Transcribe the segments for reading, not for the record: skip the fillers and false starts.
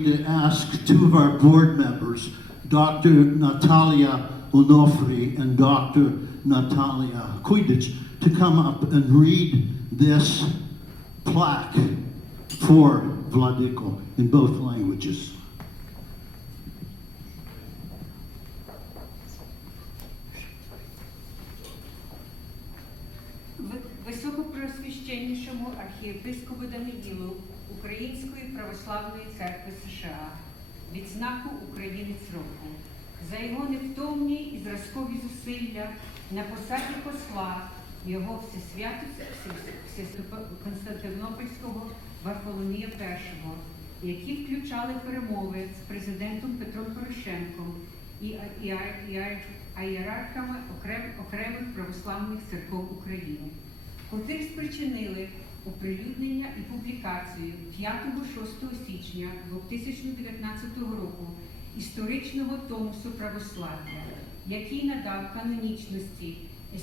going to ask two of our board members, Dr. Natalia Onofri and Dr. Natalia Kujdic, to come up and read this plaque for Vladiko in both languages. Високопреосвященнішому архієпископу Даниїлу Української православної церкви США відзнаку «Українець року» за його невтомні і зразкові зусилля на посаді посла його Константинопольського Варфоломія І, які включали перемови з президентом Петром Порошенком і ієрархами окремих православних церков України, котрі спричинили оприлюднення і публікацію 5-6 січня 2019 року історичного томосу православ'я, який надав канонічності і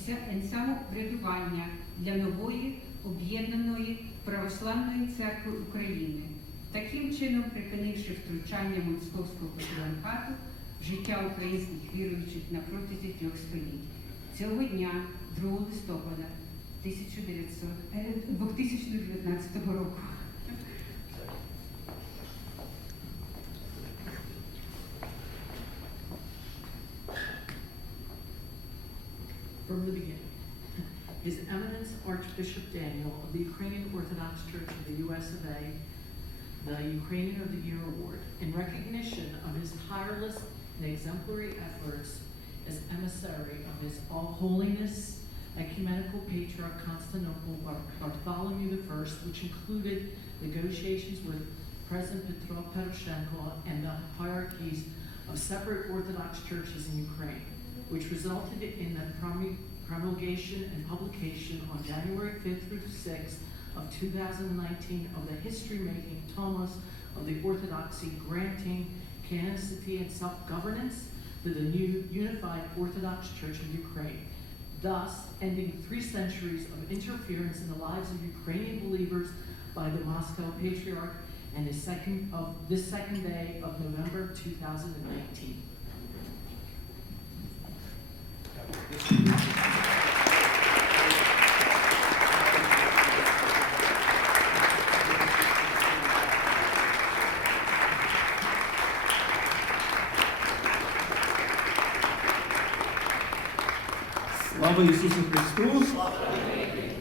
самоврядування для нової об'єднаної православної церкви України, таким чином припинивши втручання московського патріархату в життя українських віруючих на протязі 3 століть. Цього дня, 2 листопада 2019 року. From the beginning, His Eminence Archbishop Daniel of the Ukrainian Orthodox Church of the US of A, the Ukrainian of the Year Award, in recognition of his tireless and exemplary efforts as emissary of His All Holiness Ecumenical Patriarch Constantinople Bartholomew I, which included negotiations with President Petro Poroshenko and the hierarchies of separate Orthodox churches in Ukraine, which resulted in the promulgation and publication on January 5th through 6th of 2019 of the history-making Tomos of the Orthodoxy, granting canonicity and self-governance to the new unified Orthodox Church of Ukraine, thus ending 3 centuries of interference in the lives of Ukrainian believers by the Moscow Patriarch and this second day of November 2019. Slava Isusu Christu.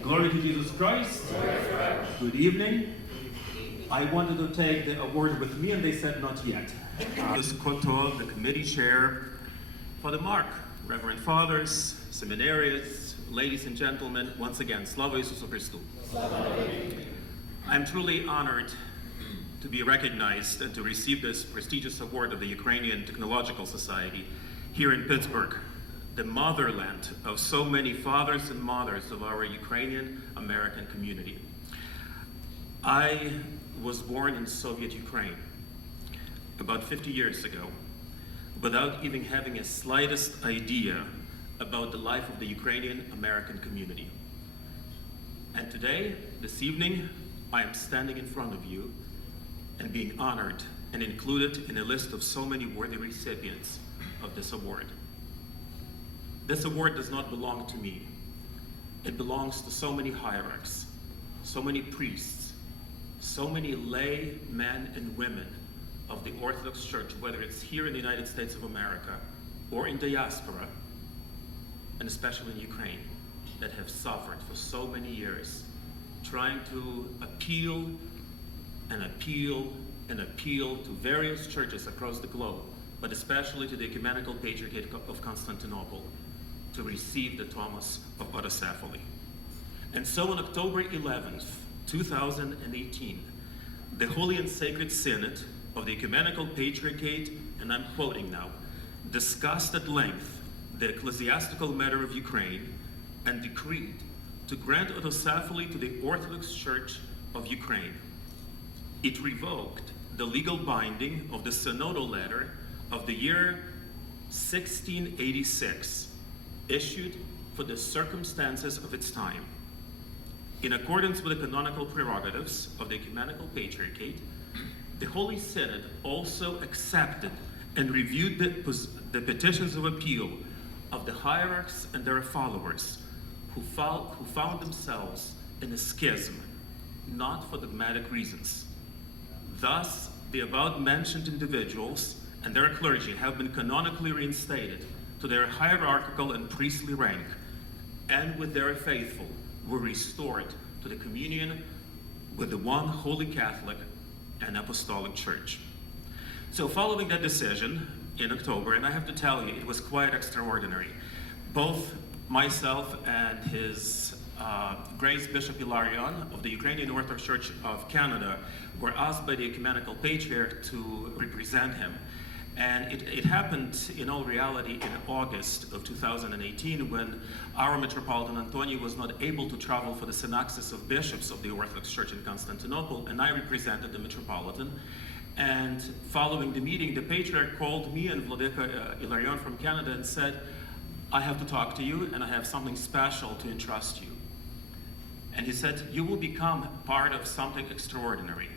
Glory to Jesus Christ. Good evening. I wanted to take the award with me, and they said not yet. This Koto, the committee chair for the mark. Reverend Fathers, seminarians, ladies and gentlemen, once again, Slava Isusu Christu. I'm truly honored to be recognized and to receive this prestigious award of the Ukrainian Technological Society here in Pittsburgh, the motherland of so many fathers and mothers of our Ukrainian American community. I was born in Soviet Ukraine about 50 years ago, without even having a slightest idea about the life of the Ukrainian American community. And today, this evening, I am standing in front of you and being honored and included in a list of so many worthy recipients of this award. This award does not belong to me. It belongs to so many hierarchs, so many priests, so many lay men and women of the Orthodox Church, whether it's here in the United States of America or in diaspora, and especially in Ukraine, that have suffered for so many years, trying to appeal and appeal and appeal to various churches across the globe, but especially to the Ecumenical Patriarchate of Constantinople, to receive the Tomos of autocephaly. And so on October 11th, 2018, the Holy and Sacred Synod of the Ecumenical Patriarchate, and I'm quoting now, discussed at length the ecclesiastical matter of Ukraine and decreed to grant autocephaly to the Orthodox Church of Ukraine. It revoked the legal binding of the synodal letter of the year 1686, issued for the circumstances of its time. In accordance with the canonical prerogatives of the Ecumenical Patriarchate, the Holy Synod also accepted and reviewed the petitions of appeal of the hierarchs and their followers who found themselves in a schism, not for dogmatic reasons. Thus, the above-mentioned individuals and their clergy have been canonically reinstated to their hierarchical and priestly rank, and with their faithful were restored to the communion with the one holy Catholic and Apostolic Church. So following that decision in October, and I have to tell you, it was quite extraordinary. Both myself and his Grace Bishop Hilarion of the Ukrainian Orthodox Church of Canada were asked by the Ecumenical Patriarch to represent him. And it happened in all reality in August of 2018, when our Metropolitan Antonio was not able to travel for the synaxis of bishops of the Orthodox Church in Constantinople, and I represented the Metropolitan. And following the meeting, the Patriarch called me and Vladika Ilarion from Canada and said, "I have to talk to you, and I have something special to entrust you." And he said, "You will become part of something extraordinary.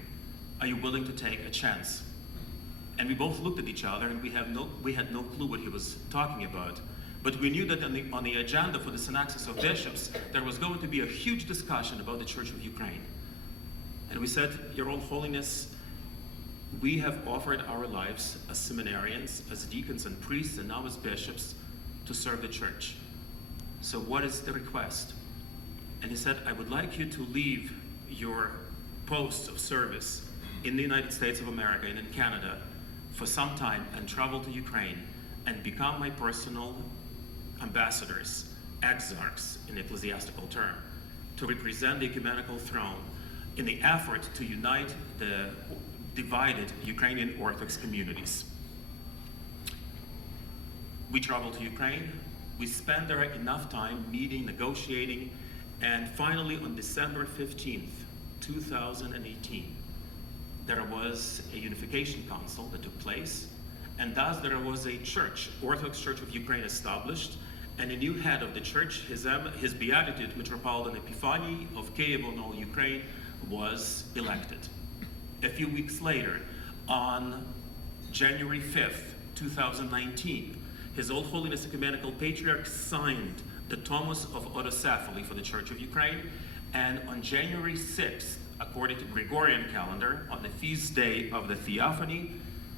Are you willing to take a chance?" And we both looked at each other, and we had no clue what he was talking about. But we knew that on the agenda for the synaxis of bishops, there was going to be a huge discussion about the Church of Ukraine. And we said, "Your Own Holiness, we have offered our lives as seminarians, as deacons and priests, and now as bishops, to serve the Church. So what is the request?" And he said, "I would like you to leave your posts of service in the United States of America and in Canada for some time and travel to Ukraine and become my personal ambassadors, exarchs in ecclesiastical term, to represent the ecumenical throne in the effort to unite the divided Ukrainian Orthodox communities." We traveled to Ukraine. We spent there enough time meeting, negotiating, and finally on December 15th, 2018, there was a unification council that took place, and thus there was a church, Orthodox Church of Ukraine, established, and a new head of the church, His Beatitude Metropolitan Epiphany of Kiev-Ono, Ukraine, was elected. A few weeks later, on January 5th, 2019, His Old Holiness Ecumenical Patriarch signed the Tomos of Autocephaly for the Church of Ukraine, and on January 6th, according to Gregorian calendar, on the feast day of the Theophany,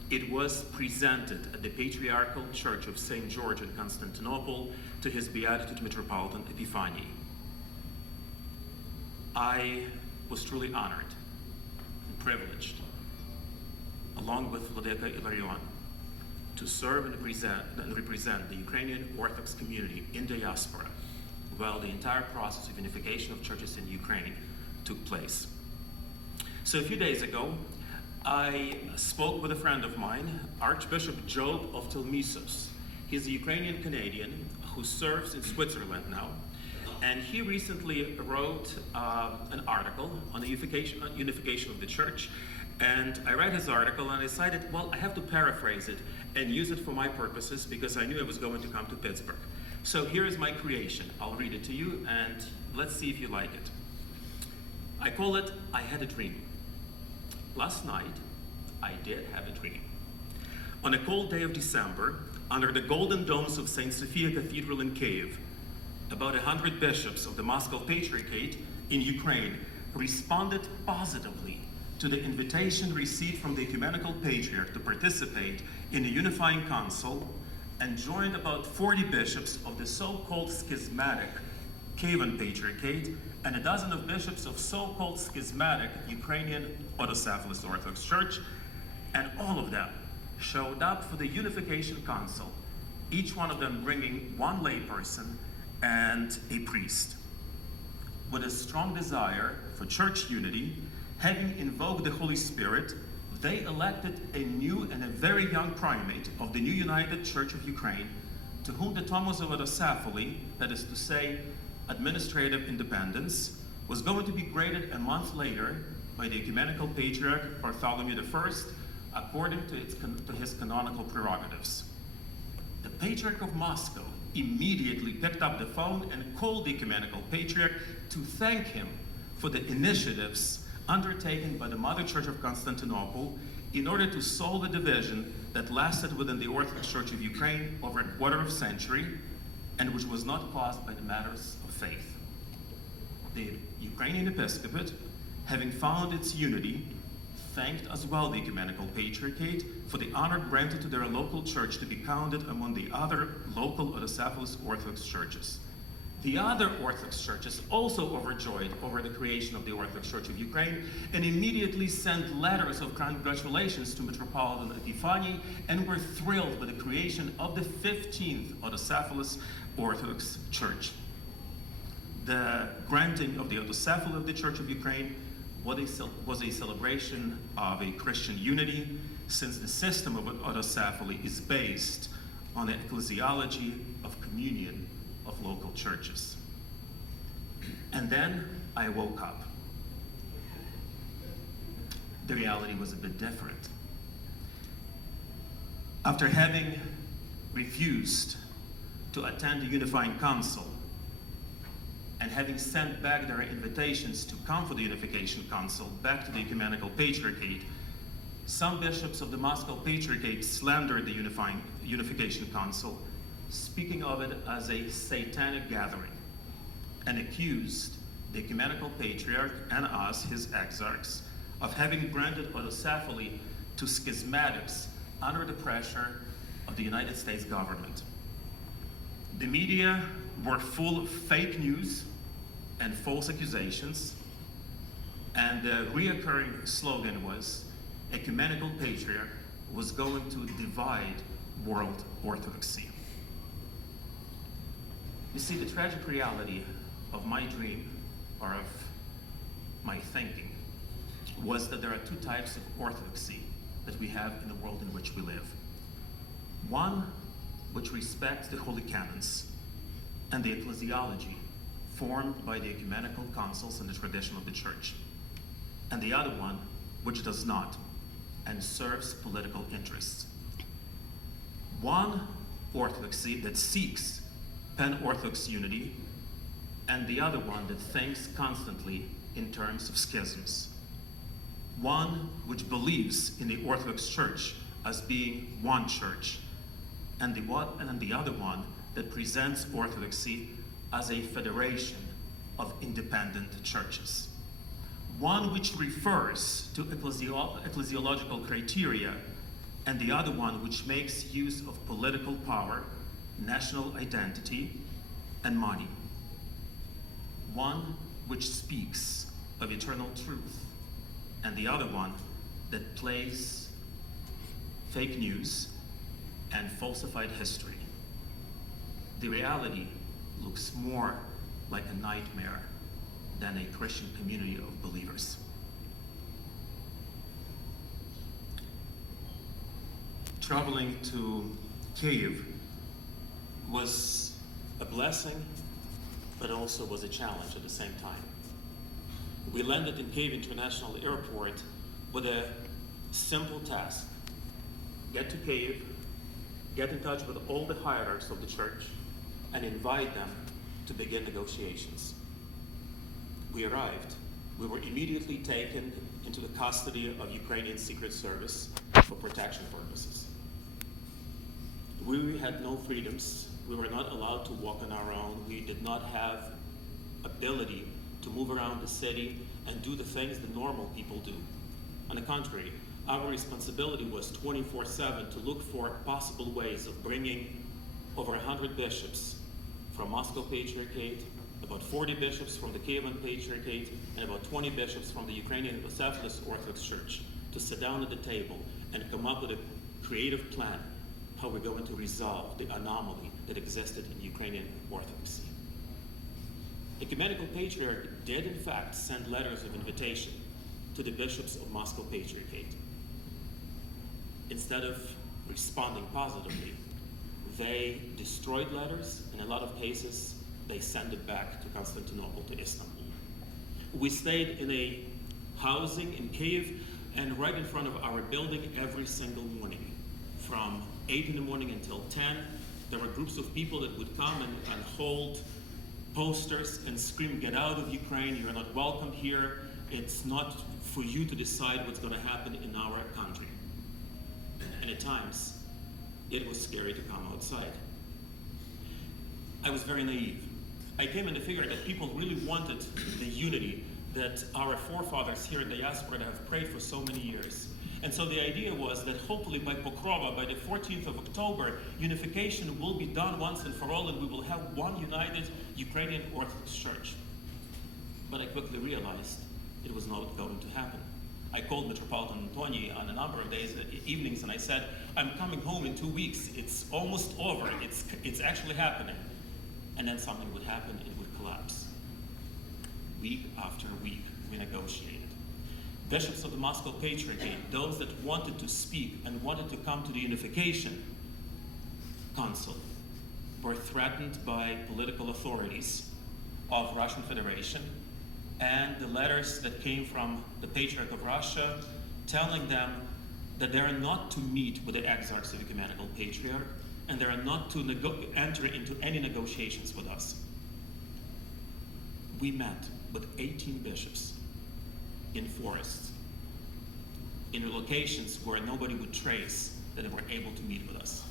it was presented at the Patriarchal Church of St. George in Constantinople to His Beatitude Metropolitan Epiphany. I was truly honored and privileged, along with Vladika Ilarion, to serve and represent the Ukrainian Orthodox community in diaspora while the entire process of unification of churches in Ukraine took place. So a few days ago, I spoke with a friend of mine, Archbishop Job of Telmissos. He's a Ukrainian Canadian who serves in Switzerland now, and he recently wrote an article on the unification of the church. And I read his article and I decided, well, I have to paraphrase it and use it for my purposes because I knew I was going to come to Pittsburgh. So here is my creation. I'll read it to you and let's see if you like it. I call it, "I Had a Dream." Last night, I did have a dream. On a cold day of December, under the golden domes of St. Sophia Cathedral in Kiev, about 100 bishops of the Moscow Patriarchate in Ukraine responded positively to the invitation received from the Ecumenical Patriarch to participate in a unifying council, and joined about 40 bishops of the so-called schismatic Kievan Patriarchate and a dozen of bishops of so-called schismatic Ukrainian Autocephalous Orthodox Church, and all of them showed up for the unification council, each one of them bringing one layperson and a priest. With a strong desire for church unity, having invoked the Holy Spirit, they elected a new and a very young primate of the new United Church of Ukraine, to whom the Tomos of Autocephaly, that is to say, administrative independence, was going to be graded a month later by the Ecumenical Patriarch Bartholomew I, according to his canonical prerogatives. The Patriarch of Moscow immediately picked up the phone and called the Ecumenical Patriarch to thank him for the initiatives undertaken by the Mother Church of Constantinople in order to solve a division that lasted within the Orthodox Church of Ukraine over a quarter of a century and which was not caused by the matters of faith. The Ukrainian episcopate, having found its unity, thanked as well the Ecumenical Patriarchate for the honor granted to their local church to be counted among the other local autocephalous Orthodox churches. The other Orthodox churches, also overjoyed over the creation of the Orthodox Church of Ukraine, and immediately sent letters of congratulations to Metropolitan Epiphany and were thrilled with the creation of the 15th autocephalous Orthodox Church. The granting of the autocephaly of the Church of Ukraine was a celebration of a Christian unity, since the system of autocephaly is based on the ecclesiology of communion of local churches. And then I woke up. The reality was a bit different. After having refused to attend the Unifying Council and having sent back their invitations to come for the Unification Council back to the Ecumenical Patriarchate, some bishops of the Moscow Patriarchate slandered the Unification Council, speaking of it as a satanic gathering, and accused the Ecumenical Patriarch and us, his exarchs, of having granted autocephaly to schismatics under the pressure of the United States government. The media were full of fake news and false accusations, and the reoccurring slogan was, Ecumenical Patriarch was going to divide world orthodoxy. You see, the tragic reality of my dream, or of my thinking, was that there are two types of orthodoxy that we have in the world in which we live. One which respects the holy canons and the ecclesiology formed by the ecumenical councils and the tradition of the church. And the other one which does not and serves political interests. One orthodoxy that seeks pan-Orthodox unity, and the other one that thinks constantly in terms of schisms. One which believes in the Orthodox Church as being one church, and the other one that presents Orthodoxy as a federation of independent churches. One which refers to ecclesiological criteria, and the other one which makes use of political power, national identity, and money. One which speaks of eternal truth, and the other one that plays fake news and falsified history. The reality looks more like a nightmare than a Christian community of believers. Traveling to Kyiv was a blessing, but also was a challenge at the same time. We landed in Kyiv International Airport with a simple task: get to Kyiv, get in touch with all the hierarchs of the church, and invite them to begin negotiations. We arrived. We were immediately taken into the custody of Ukrainian Secret Service for protection purposes. We had no freedoms. We were not allowed to walk on our own. We did not have ability to move around the city and do the things that normal people do. On the contrary, our responsibility was 24/7 to look for possible ways of bringing over 100 bishops from Moscow Patriarchate, about 40 bishops from the Kievan Patriarchate, and about 20 bishops from the Ukrainian Autocephalous Orthodox Church to sit down at the table and come up with a creative plan how we're going to resolve the anomaly that existed in Ukrainian Orthodoxy. Ecumenical Patriarch did in fact send letters of invitation to the bishops of Moscow Patriarchate. Instead of responding positively, they destroyed letters. In a lot of cases, they sent it back to Constantinople, to Istanbul. We stayed in a housing in Kyiv, and right in front of our building every single morning, from 8 in the morning until 10, there were groups of people that would come and hold posters and scream, "Get out of Ukraine, you're not welcome here, it's not for you to decide what's going to happen in our country." and at times it was scary to come outside. I was very naive. I came in to figure that people really wanted the unity that our forefathers here in the diaspora have prayed for so many years. And so the idea was that hopefully by Pokrova, by the 14th of October, unification will be done once and for all, and we will have one united Ukrainian Orthodox Church. But I quickly realized it was not going to happen. I called Metropolitan Antoni on a number of days, evenings, and I said, I'm coming home in 2 weeks. It's almost over. It's actually happening. And then something would happen, it would collapse. Week after week, we negotiated. Bishops of the Moscow Patriarchate, those that wanted to speak and wanted to come to the Unification Council, were threatened by political authorities of Russian Federation, and the letters that came from the Patriarch of Russia telling them that they are not to meet with the exarchs of Ecumenical Patriarch, and they are not to enter into any negotiations with us. We met with 18 bishops in forests, in locations where nobody would trace that they were able to meet with us.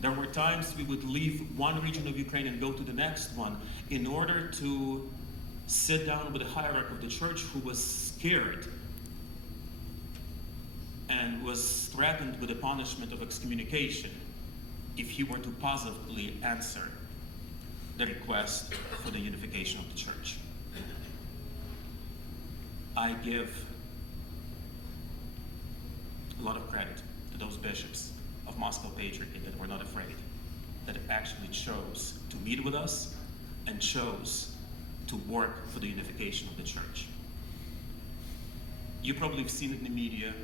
There were times we would leave one region of Ukraine and go to the next one in order to sit down with the hierarch of the church, who was scared and was threatened with the punishment of excommunication if he were to positively answer the request for the unification of the church. I give a lot of credit to those bishops of Moscow Patriarchate that were not afraid, that actually chose to meet with us and chose to work for the unification of the church. You probably have seen it in the media,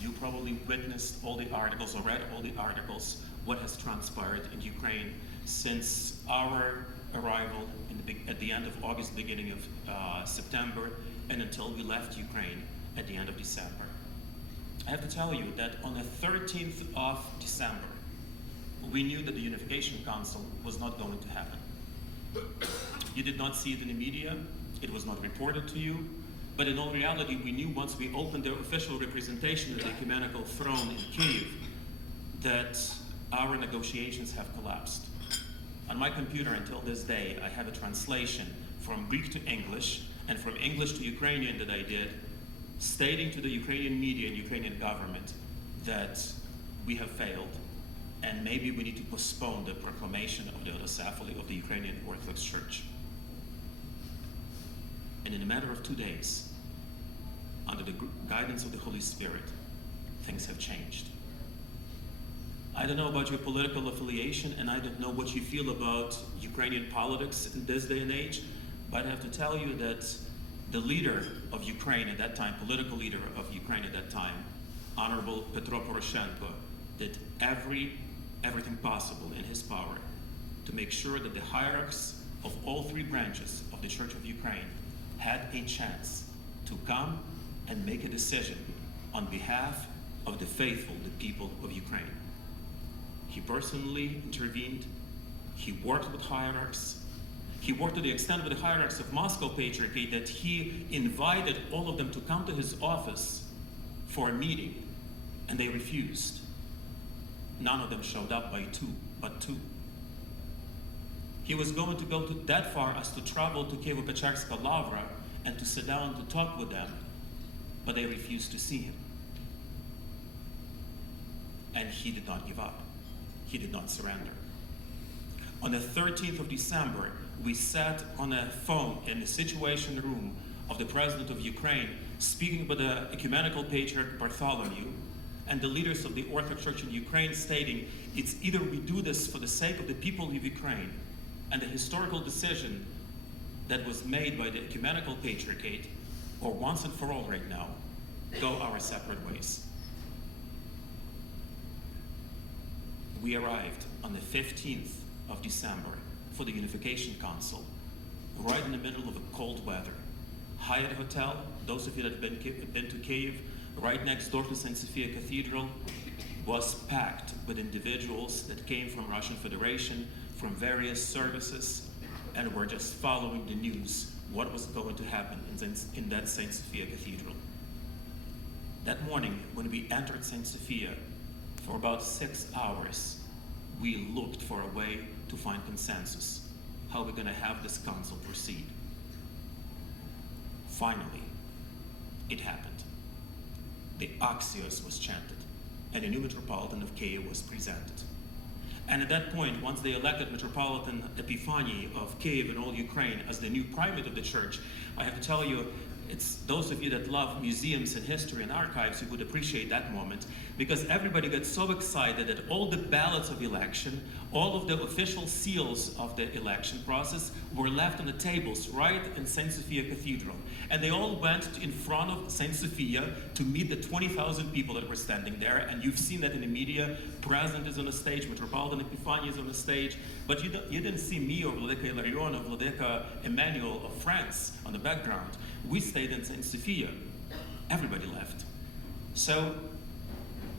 you probably witnessed all the articles or read all the articles, what has transpired in Ukraine since our arrival at the end of August, beginning of September, and until we left Ukraine at the end of December. I have to tell you that on the 13th of December, we knew that the Unification Council was not going to happen. You did not see it in the media, it was not reported to you, but in all reality, we knew once we opened the official representation of the ecumenical throne in Kyiv that our negotiations have collapsed. On my computer until this day, I have a translation from Greek to English and from English to Ukrainian that I did, stating to the Ukrainian media and Ukrainian government that we have failed and maybe we need to postpone the proclamation of the autocephaly of the Ukrainian Orthodox Church. And in a matter of 2 days, under the guidance of the Holy Spirit, things have changed. I don't know about your political affiliation, and I don't know what you feel about Ukrainian politics in this day and age, but I have to tell you that the leader of Ukraine at that time, political leader of Ukraine at that time, Honorable Petro Poroshenko, did everything possible in his power to make sure that the hierarchs of all three branches of the Church of Ukraine had a chance to come and make a decision on behalf of the faithful, the people of Ukraine. He personally intervened. He worked with hierarchs. He worked to the extent with the hierarchs of Moscow Patriarchate that he invited all of them to come to his office for a meeting, and they refused. None of them showed up but two. He was going to go that far as to travel to Kievo-Pečerska Lavra and to sit down to talk with them, but they refused to see him. And he did not give up. He did not surrender. On the 13th of December, we sat on a phone in the Situation Room of the President of Ukraine, speaking with the Ecumenical Patriarch Bartholomew and the leaders of the Orthodox Church in Ukraine, stating, it's either we do this for the sake of the people of Ukraine and the historical decision that was made by the Ecumenical Patriarchate, or once and for all right now, go our separate ways. We arrived on the 15th of December for the Unification Council, right in the middle of a cold weather. Hyatt Hotel, those of you that have been to Kyiv, right next door to St. Sophia Cathedral, was packed with individuals that came from Russian Federation, from various services, and were just following the news, what was going to happen in that St. Sophia Cathedral. That morning, when we entered St. Sophia, For about 6 hours, we looked for a way to find consensus, how we're going to have this council proceed. Finally, it happened. The Axios was chanted, and a new Metropolitan of Kiev was presented. And at that point, once they elected Metropolitan Epiphany of Kiev and all Ukraine as the new primate of the church, I have to tell you, it's those of you that love museums and history and archives who would appreciate that moment, because everybody got so excited that all the ballots of election, all of the official seals of the election process were left on the tables right in St. Sophia Cathedral. And they all went in front of St. Sophia to meet the 20,000 people that were standing there. And you've seen that in the media. President is on the stage, Metropolitan Epiphany is on the stage, but you didn't see me or Vladika Ilarion or Vladika Emmanuel of France on the background. We stayed in St. Sophia. Everybody left. So,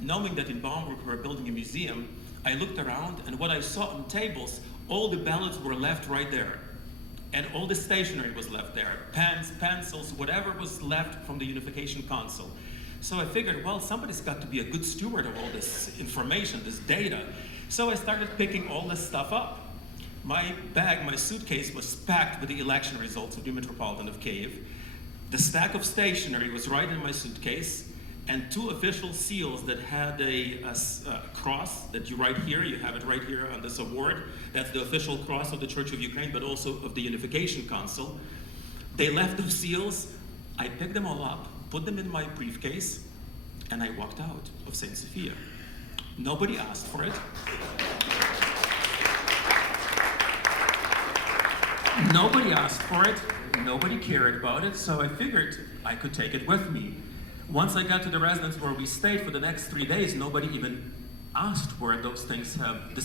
knowing that in Bamberg we were building a museum, I looked around, and what I saw on tables, all the ballots were left right there. And all the stationery was left there. Pens, pencils, whatever was left from the Unification Council. So I figured, well, somebody's got to be a good steward of all this information, this data. So I started picking all this stuff up. My bag, my suitcase was packed with the election results of the Metropolitan of Kiev. The stack of stationery was right in my suitcase, and 2 official seals that had a cross that you write here. You have it right here on this award. That's the official cross of the Church of Ukraine, but also of the Unification Council. They left those seals. I picked them all up, put them in my briefcase, and I walked out of St. Sophia. Nobody asked for it. Nobody asked for it. Nobody cared about it, so I figured I could take it with me. Once I got to the residence where we stayed for the next 3 days, nobody even asked where those things have disappeared.